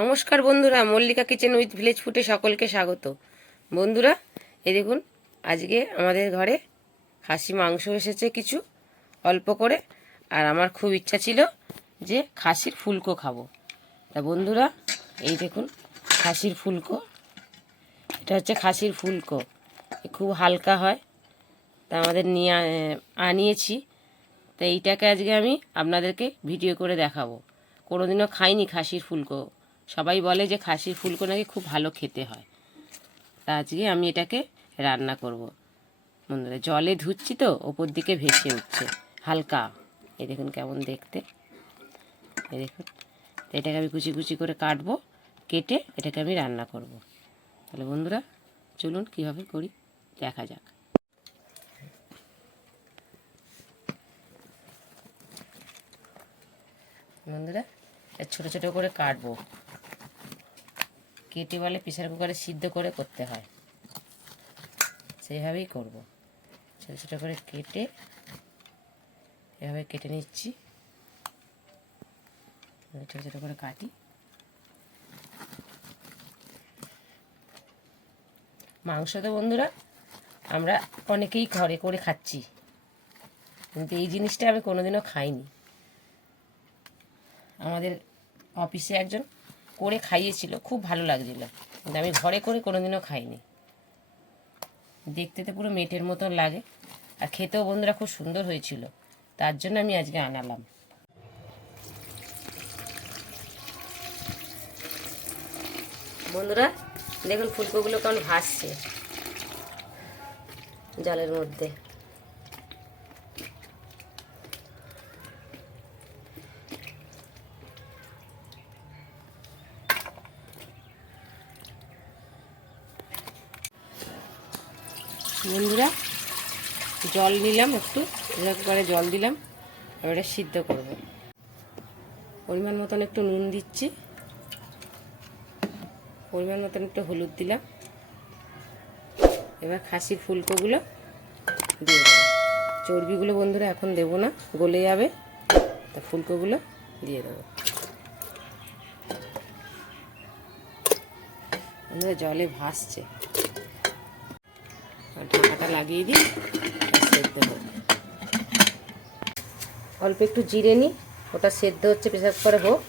নমস্কার বন্ধুরা, Mallika kitchen with village ফুডে সকলকে স্বাগত। বন্ধুরা, এই দেখুন, আজকে আমাদের ঘরে খাসি মাংস এসেছে কিছু অল্প করে, আর আমার খুব ইচ্ছা ছিল যে খাসির ফুলকো খাবো। তা বন্ধুরা, এই দেখুন খাসির ফুলকো, এটা হচ্ছে খাসির ফুলকো, খুব হালকা হয়। তা আমাদের আনিয়েছি। তো এইটাকে আজকে আমি আপনাদেরকে ভিডিও করে দেখাবো। কোনোদিনও খাইনি খাসির ফুলকো। সবাই বলে যে খাসির ফুলকো নাকি খুব ভালো খেতে হয়। তা আজকে আমি এটাকে রান্না করব। বন্ধুরা, জলে ধুচ্ছি তো ওপর দিকে ভেসে উঠছে হালকা। এই দেখুন কেমন দেখতে, এই দেখুন। তো এটাকে আমি কুচি কুচি করে কাটবো, কেটে এটাকে আমি রান্না করব। তাহলে বন্ধুরা চলুন কীভাবে করি দেখা যাক। বন্ধুরা, ছোটো ছোটো করে কাটবো, কেটে বলে প্রেসার কুকারে সিদ্ধ করে করতে হয়, সেইভাবেই করব। ছোটো ছোটো করে কেটে এভাবে কেটে নিচ্ছি, ছোটো ছোটো করে কাটি। মাংস তো বন্ধুরা আমরা অনেকেই ঘরে করে খাচ্ছি, কিন্তু এই জিনিসটা আমি কোনোদিনও খাইনি। আমাদের অফিসে একজন করে খাইয়েছিল, খুব ভালো লাগছিল, কিন্তু আমি ঘরে করে কোনোদিনও খাইনি। দেখতে তো পুরো মেটের মতন লাগে, আর খেতেও বন্ধুরা খুব সুন্দর হয়েছিল, তার জন্য আমি আজকে আনালাম। বন্ধুরা দেখুন ফুলকোগুলো কেমন ভাসছে জলের মধ্যে। বন্ধুরা, জল নিলাম, একটু করে জল দিলাম, এবারে সিদ্ধ করব। পরিমাণ মতন একটু নুন দিচ্ছি, পরিমাণ মতন একটু হলুদ দিলাম। এবার খাসির ফুলকোগুলো দিয়ে দেবো। চর্বিগুলো বন্ধুরা এখন দেবো না, গলে যাবে। তা ফুলকোগুলো দিয়ে দেবো। বন্ধুরা জলে ভাসছে, ঢাকাটা লাগিয়ে দিই, সেদ্ধ হোক। অল্প একটু জিরে নিই, ওটা সেদ্ধ হচ্ছে, প্রেসার কুকারে হোক।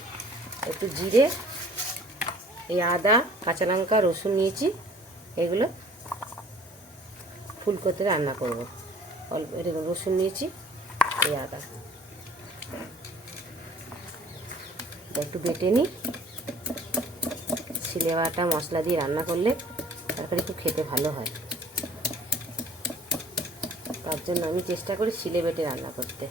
একটু জিরে, এই আদা, কাঁচা লঙ্কা, রসুন নিয়েছি, এগুলো ফুলকোতে রান্না করব। অল্প এরকম রসুন নিয়েছি, এই আদা একটু বেটে নিই। শিলে বাটা মশলা দিয়ে রান্না করলে তরকারি খুব খেতে ভালো হয়, তার জন্য আমি চেষ্টা করি শিলে বেটে রান্না করতে।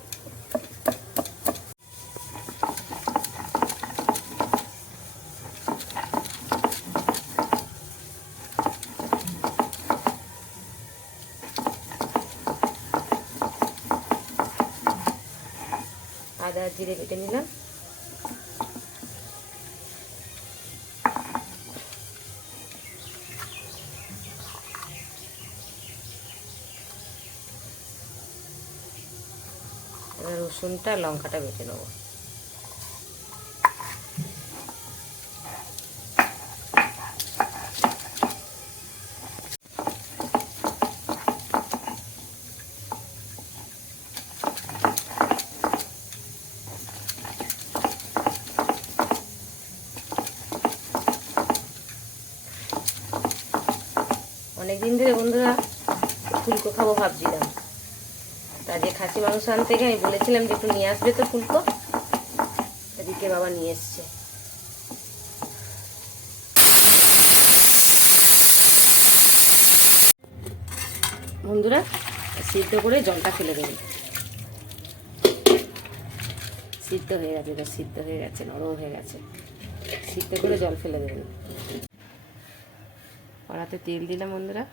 আদা জিরে বেটে নিলাম। এবার রসুনটা লঙ্কাটা বেটে নেব। অনেকদিন ধরে বন্ধুরা ফুলকো খাবো ভাবছিলাম, তা যে খাসি মাংস আনতে গিয়ে আমি বলেছিলাম যে একটু নিয়ে আসবে তো ফুলকো, এদিকে বাবা নিয়ে এসছে। বন্ধুরা সিদ্ধ করে জলটা ফেলে দেবেন। সিদ্ধ হয়ে গেছে, এটা সিদ্ধ হয়ে গেছে, নরম হয়ে গেছে। সিদ্ধ করে জল ফেলে দেবেন। কড়াতে তেল দিলাম বন্ধুরা।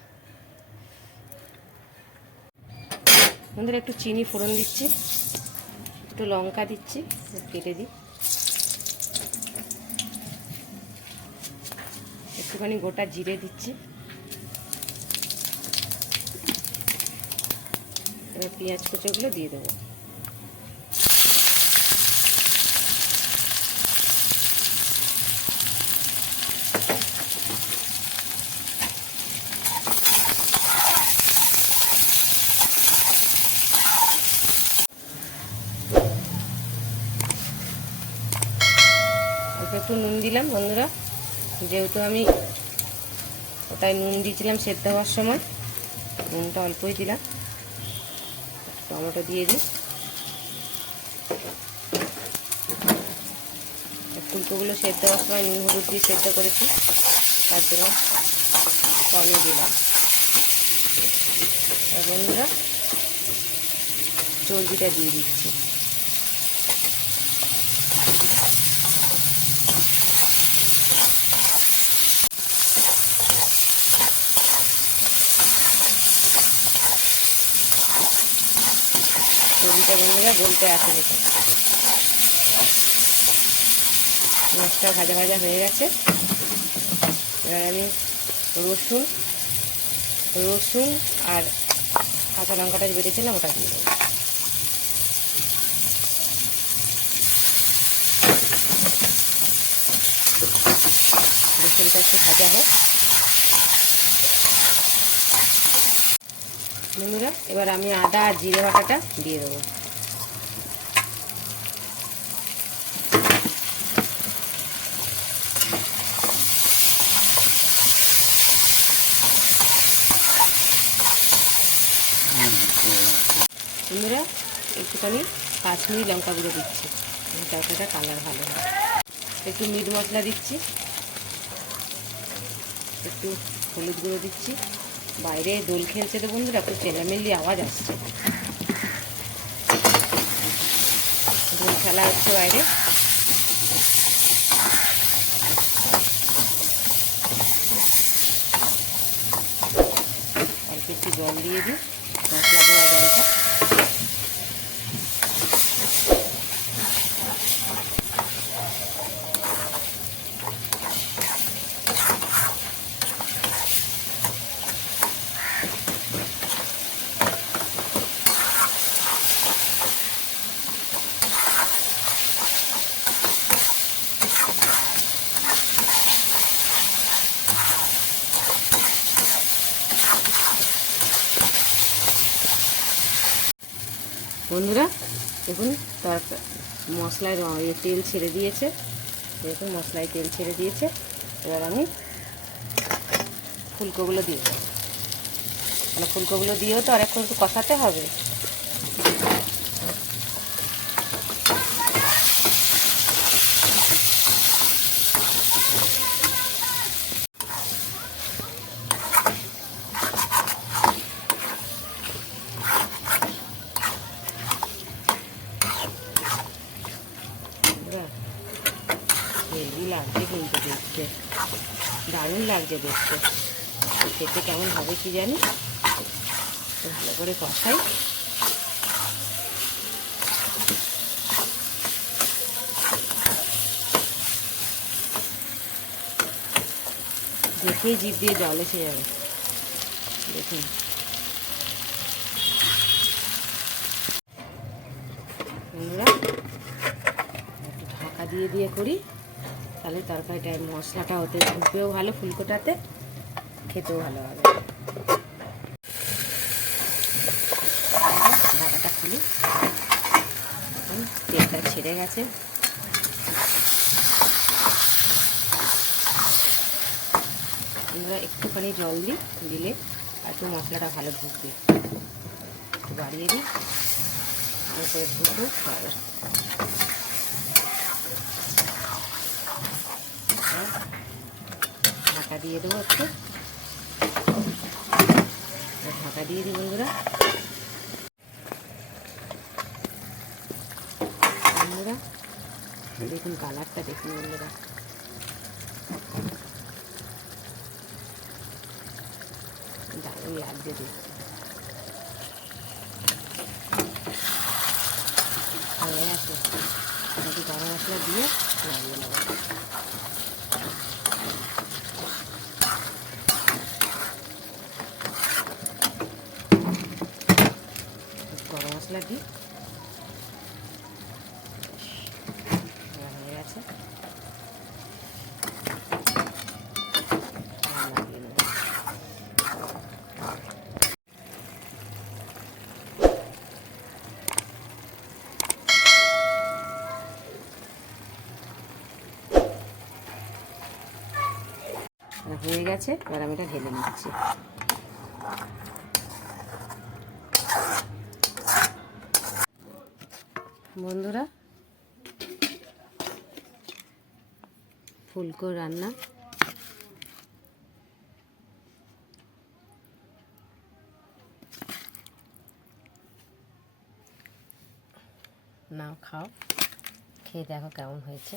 বন্ধুরা একটু চিনি ফোড়ন দিচ্ছি, একটু লঙ্কা দিচ্ছি, কেটে দিই, একটুখানি গোটা জিরে দিচ্ছি। এবার পেঁয়াজ কুচোগুলো দিয়ে দেবো। নুন দিলাম বন্ধুরা, যেহেতু আমি ওটাই নুন দিয়েছিলাম সেদ্ধ হওয়ার সময়, নুনটা অল্পই দিলাম। টমেটো দিয়ে দিই, ফুলকোগুলো সেদ্ধ হওয়ার সময় নুন হলুদ দিয়ে সেদ্ধ করেছি, তার জন্য কমই দিলাম। আর বন্ধুরা চর্বিটা দিয়ে দিচ্ছি। চর্বিটা বন্ধুরা গলতে আসে দেখুন। মাছটা ভাজা ভাজা হয়ে গেছে। এবার আমি রসুন আর কাঁচা লঙ্কাটা বেটেছিলাম ওটা দিয়ে দেবো। রসুনটা একটু ভাজা হোক বন্ধুরা। এবার আমি আদা আর জিরে বাটাটা দিয়ে দেবো। বন্ধুরা একটুখানি কাশ্মীরি লঙ্কা গুঁড়ো দিচ্ছি, তরকারিটা কালার ভালো হয়। একটু মিট মশলা দিচ্ছি, একটু হলুদ গুঁড়ো দিচ্ছি। বাইরে দোল খেলছে তো বন্ধুরা, একটু চেলামেলি আওয়াজ আসছে, দোল খেলা হচ্ছে বাইরে। অল্প একটু জল দিয়ে দিই, মশলা দেওয়া জলটা। বন্ধুরা দেখুন মশলায় তেল ছেড়ে দিয়েছে, দেখুন মশলায় তেল ছেড়ে দিয়েছে। এবার আমি ফুলকোগুলো দিয়ে দেবো। মানে ফুলকোগুলো দিয়েও তো আরেকটু একটু কষাতে হবে। হেভি লাগছে কিন্তু দেখতে, দারুণ লাগছে দেখতে। খেতে কেমন হবে কি জানি। ভালো করে কষাই। দেখেই জিভ দিয়ে জল এসে যাবে দেখুন। বন্ধুরা একটু ঢাকা দিয়ে দিয়ে করি, তাহলে তরকারিটা মশলাটা হতে ঢুকবেও ভালো, ফুলকোটাতে খেতেও ভালো হবে। ঢাকাটা খুলি, তেলটা ছেড়ে গেছে। আমরা একটুখানি জল দিলে একটু মশলাটা ভালো ঢুকবে। একটু বাড়িয়ে দিই, তারপরে ঢুকুক। ঢাকা দিয়ে দেবো একটু, ঢাকা দিয়ে দিই বন্ধুরা। বন্ধুরা দেখুন কালারটা দেখুন বন্ধুরা, দারুণ লাগছে দেখতে। হয়ে গেছে, একটু গরম মশলা দিয়ে নামিয়ে নেব। গরম মশলা দিই, হয়ে গেছে। গেছে, এবার আমি এটা ঢেলে নিচ্ছি। বন্ধুরা, ফুলকো রান্না নাও, খাও, খেয়ে দেখো কেমন হয়েছে।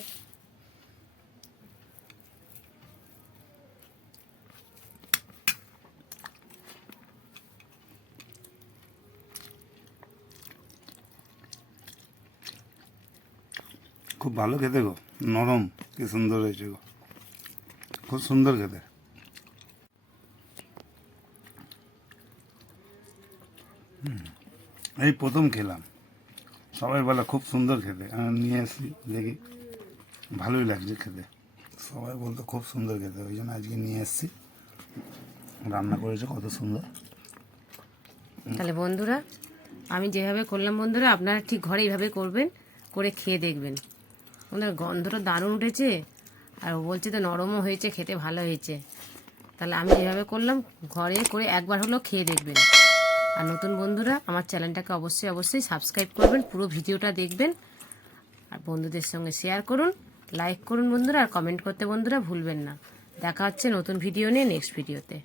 খুব ভালো খেতে গো, নরম, কি সুন্দর হয়েছে গো, খুব সুন্দর খেতে। এই প্রথম খেলাম, সবাই বলে খুব সুন্দর খেতে, আমি নিয়ে এসেছি দেখি, ভালোই লাগছে খেতে, সবাই বলতো খুব সুন্দর খেতে, ওই জন্য আজকে নিয়ে এসেছি। রান্না করেছে কত সুন্দর। তাহলে বন্ধুরা, আমি যেভাবে করলাম বন্ধুরা, আপনারা ঠিক ঘরে এইভাবে করবেন, করে খেয়ে দেখবেন। ওনার গন্ধটা দারুণ উঠেছে, আর ও বলছে তো নরমও হয়েছে, খেতে ভালো হয়েছে। তাহলে আমি যেভাবে করলাম ঘরে করে একবার হলেও খেয়ে দেখবেন। আর নতুন বন্ধুরা আমার চ্যানেলটাকে অবশ্যই অবশ্যই সাবস্ক্রাইব করবেন, পুরো ভিডিওটা দেখবেন, আর বন্ধুদের সঙ্গে শেয়ার করুন, লাইক করুন বন্ধুরা, আর কমেন্ট করতে বন্ধুরা ভুলবেন না। দেখা হচ্ছে নতুন ভিডিও নিয়ে নেক্সট ভিডিওতে।